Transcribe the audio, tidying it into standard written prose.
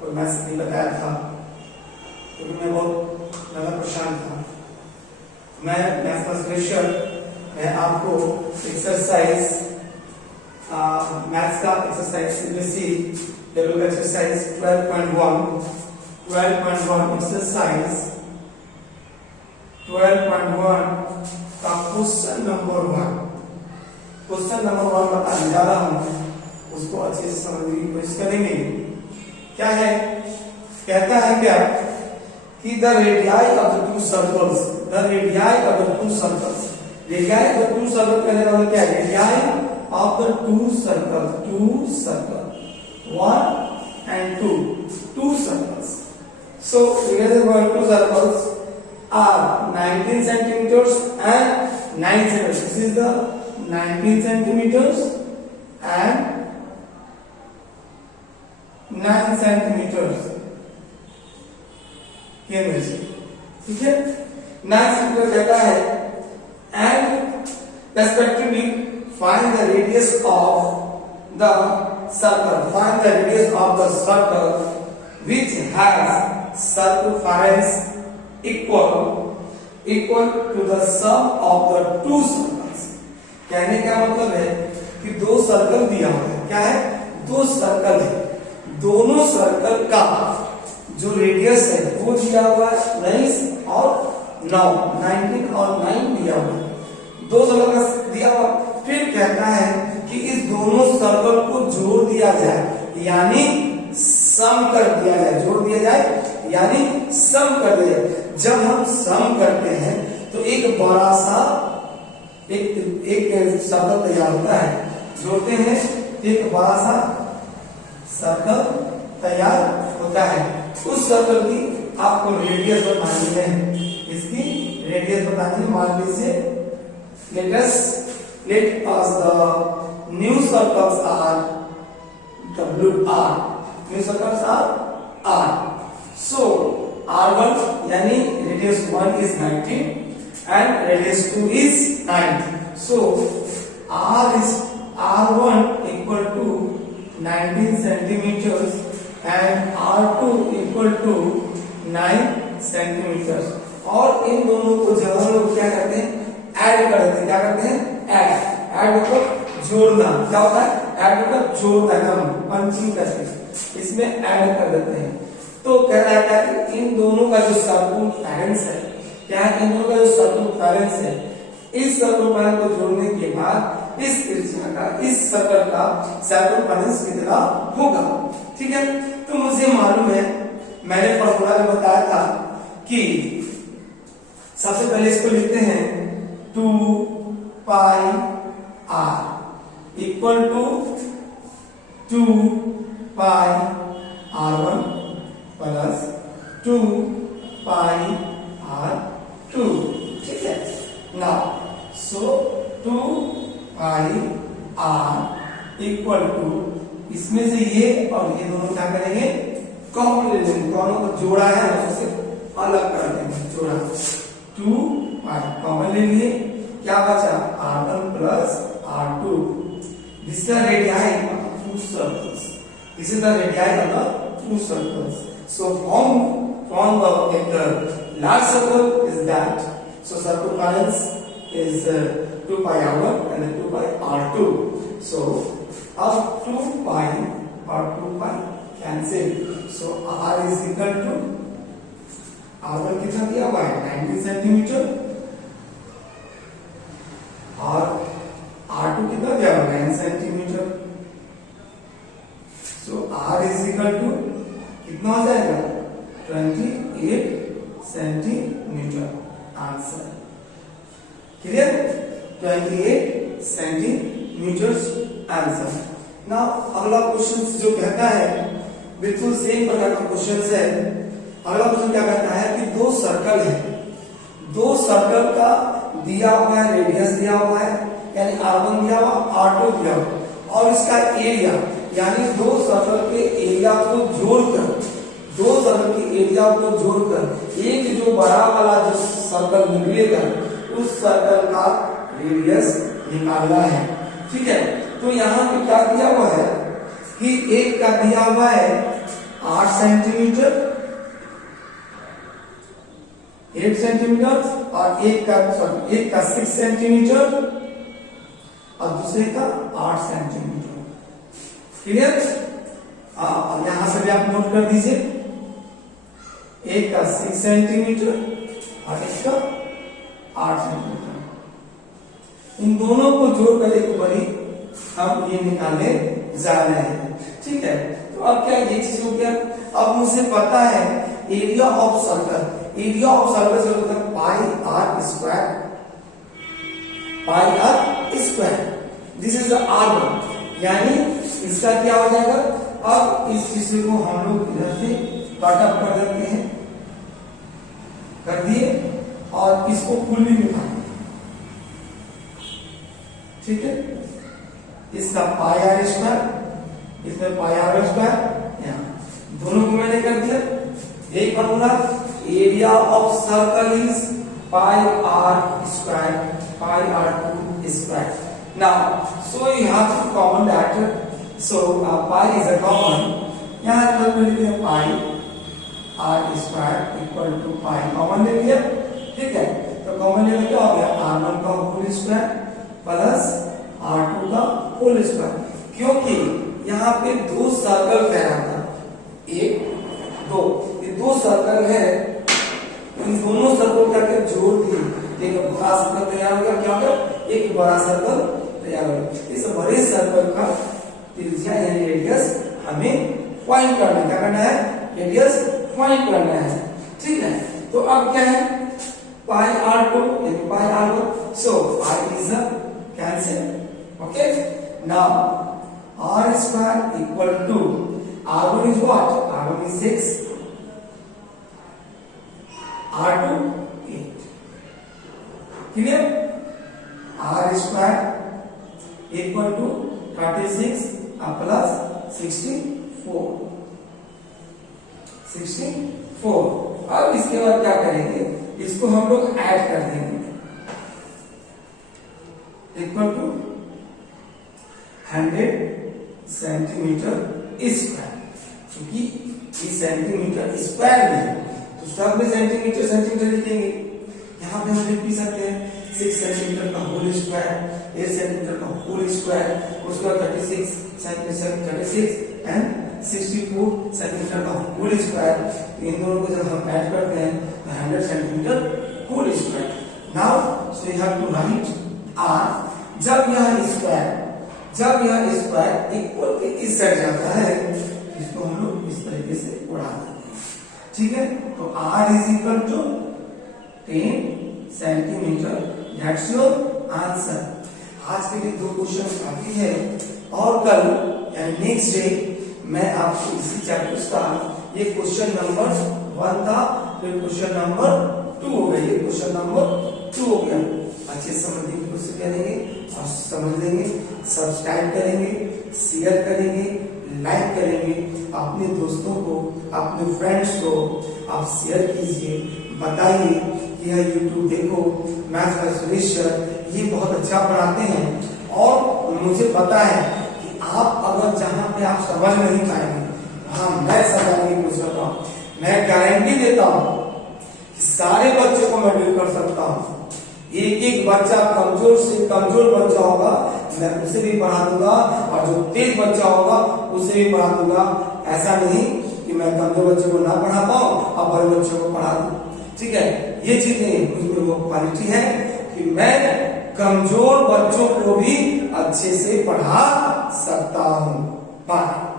कोई मैथ्स नहीं बताया था, क्योंकि मैं बहुत ज़्यादा परेशान था। मैं मैथमेटिशियन, मैं आपको एक्सरसाइज मैथ्स का exercise CBSE level exercise 12.1 exercise 12.1 का क्वेश्चन नंबर 1 बताने जा रहा हूं। उसको अच्छे से समझने की कोशिश करेंगे। क्या है, कहता है क्या कि the radii of the two circles, the radii of the two circles, radii of the two circle कहने वाला क्या है, radii of the two circles 1 and 2 circles. So radius of two circles are 19 centimeters and 9 centimeters. This is the 19 centimeters and 9 centimeters ये मिल से, ठीक है। 9 centimeter कहता है and respectively find the radius of the circle, find the radius of the circle which has circumference equal to the sum of the two circles। कहने का मतलब है कि दो सर्कल दिया हुआ है, क्या है, दो सर्कल है, दोनों सर्कल का जो रेडियस है वो दिया हुआ है 19 और 9, 19 और 9 दिया हुआ है, दो सर्कल का दिया हुआ। फिर कहता है कि इस दोनों सर्कल को जोड़ दिया जाए, यानी सम कर दिया जाए, जोड़ दिया जाए यानी सम कर दिया जाए। जब हम सम करते हैं तो एक बड़ा सा एक सर्कल तैयार होता है, जोड़ते हैं एक बड़ा सा सर्कल तैयार होता है। उस सर्कल की आपको रेडियस बतानी है, इसकी रेडियस बतानी है। मान लीजिए let us the new circles are WR, new circles are R. So R1 यानी radius 1 is 19 and radius 2 is 90. So R1 equal to 19 centimeters and R2 equal to 9 centimeters। और इन दोनों को जब हम लोग क्या करते हैं, ऐड कर देते हैं, क्या करते हैं, ऐड मतलब जोड़ना। क्या होता है, ऐड मतलब जोड़ना, हम पंचिंग करके इसमें ऐड कर देते हैं। तो कह रहा है कि इन दोनों का जो सर्कमफेरेंस है, क्या है, इन दोनों का जो सर्कमफेरेंस है, इस सर्कमफेरेंस को जोड़ने के बाद इस त्रिज्या का, इस सर्कल का सर्कमफेरेंस कितना होगा, ठीक है। तो मुझे मालूम है, मैंने फॉर्मूला में बताया था कि सबसे पहले इसको लिखते हैं 2 pi r equal to 2 pi r1 plus 2 pi r2, ठीक है ना। So 2 pi r equal to, इसमें से ये और ये दोनों क्या करेंगे, कॉमन ले लेंगे, दोनों को जोड़ा है उससे अलग कर देंगे, जोड़ा 2 पाई कॉमन ले लिए, क्या बचा R1 plus R2। This is the radii of two circles. This is the radii of the two circles. So from the large circle is that. So circumference is 2 pi R1 and 2 pi R2. So of 2 pi or 2 pi cancel. So R is equal to R1 कितना दिया हुआ है 90 centimetre और R2 कितना दिया हुआ है 9 centimetre. So R is equal to कितना हो जाएगा 28 centimetre. Answer clear, 28 centimetre answer. Now अगला क्वेश्चन जो कहता है, बिल्कुल सेम प्रकार का क्वेश्चन है। अगला क्वेश्चन क्या कहता है कि दो सर्कल है, दो सर्कल का दिया हुआ है, रेडियस दिया हुआ है यानी R1 दिया हुआ, R2 दिया हुआ, और इसका एरिया यानी दो सर्कल के एरिया को जोड़कर, दो सर्कल के एरिया को जोड़कर एक जो बड़ा वाला जो सर्कल निकलेगा उस सर्कल का रेडियस निकालना है, ठीक है। तो यहाँ पे क्या दिया हुआ है कि एक का दिया हुआ है 8 सेंटीमीटर, 8 सेंटीमीटर, और एक का 6 सेंटीमीटर और दूसरे का 8 सेंटीमीटर। क्लियर? अब यहां से भी आप नोट कर दीजिए, एक का 6 सेंटीमीटर और एक का 8 सेंटीमीटर। इन दोनों को जोड़कर एक बड़ी हम ये निकालने जा रहे हैं। ठीक है, तो अब क्या ये चीज हो गया। अब मुझे पता है area of circle, area of circle से होता है pi r square, pi r square. This is the R1, यानी इसका क्या हो जाएगा। अब इस चीज को हम लोग इधर से कट अप कर देते हैं, कर दिए, और इसको फुल भी निकाल। ठीक है, इसका पाई आर स्क्वायर, इसमें पाई आर स्क्वायर, यहाँ दोनों को मैंने कर दिया। एक formula, area of circle is pi r square, pi r two square. Now so you have to common that, so pi is a common, यहाँ पर लिख दिया pi r square equal to pi, common ले लिया। ठीक है, तो common ले क्या हो गया, R1 का होल स्क्वायर प्लस R2 का होल स्क्वायर, क्योंकि यहाँ पे दो सर्कल कह रहा था, एक दो, ये दो सर्कल है, इन दोनों सर्कल करके जोड़ दिए, एक बड़ा सर्कल तैयार हो गया। क्या हो गया, एक बड़ा सर्कल तैयार हो गया। इस बड़े सर्कल का त्रिज्या यानी रेडियस हमें फाइंड करना है। क्या करना है, रेडियस फाइंड करना है। ठीक है, तो अब क्या है, पाई R2 यानी पाई R1, so pi is cancel. Okay, now R square equal to R1 is what? R1 is 6, R2 8. Clear? R square equal to 36 plus 64, 64। अब इसके बाद क्या करेंगे, इसको हम लोग ऐड कर देंगे, इक्वल टू 100 सेंटीमीटर स्क्वायर, क्योंकि ये सेंटीमीटर स्क्वायर में है तो सब में सेंटीमीटर सेंटीमीटर लिखेंगे। यहाँ पे हम लिख भी सकते हैं 6 सेंटीमीटर का होल स्क्वायर, 8 सेंटीमीटर का होल स्क्वायर, उसके बाद 36 सेंटीमीटर, 36 एंड 64 सेंटीमीटर का होल स्क्वायर। इन दोनों को जब हम ऐड करते हैं तो 100 centimetre whole square. Now so you have to write R, जब यह स्क्वायर इक्वल के इस साइड जाता है, इसको हम लोग इस तरीके से उड़ा देते हैं। ठीक है, तो R is equal to 10 centimetre, that's your answer. आज के लिए 2 क्वेश्चन काफी है, और कल यानी नेक्स्ट डे मैं आपको इसी चैप्टर का ये क्वेश्चन नंबर 1 था, फिर क्वेश्चन नंबर 2 हो गया, ये क्वेश्चन नंबर 2 हो गया। अच्छे समझने की कोशिश करेंगे और समझ लेंगे, सब्सक्राइब करेंगे, शेयर करेंगे, लाइक करेंगे, अपने दोस्तों को, अपने फ्रेंड्स को आप शेयर कीजिए, बताइए कि यह YouTube देखो, मैथ्स बाय सुरेश सर ये बहुत अच्छा पढ़ाते हैं। और मुझे पता है कि आप अगर जहां पे आप समझ नहीं पाएंगे, हाँ मैं समझाने की कोशिश करता हूँ, मैं गारंटी देता हूँ कि सारे बच्चों को मैं डील कर सकता हूँ। एक एक बच्चा कमजोर से कमजोर बच्चा होगा, मैं उसे भी पढ़ा दूंगा, और जो तेज बच्चा होगा उसे भी पढ़ा दूंगा। ऐसा नहीं कि मैं कमजोर बच्चे को ना पढ़ा पाऊं और बड़े बच्चों को पढ़ा दूं। ठीक है, ये चीज नहीं, मुझमें वो क्वालिटी है कि मैं कमजोर बच्चों को भी अच्छे से पढ़ा सकता हूं। बाय।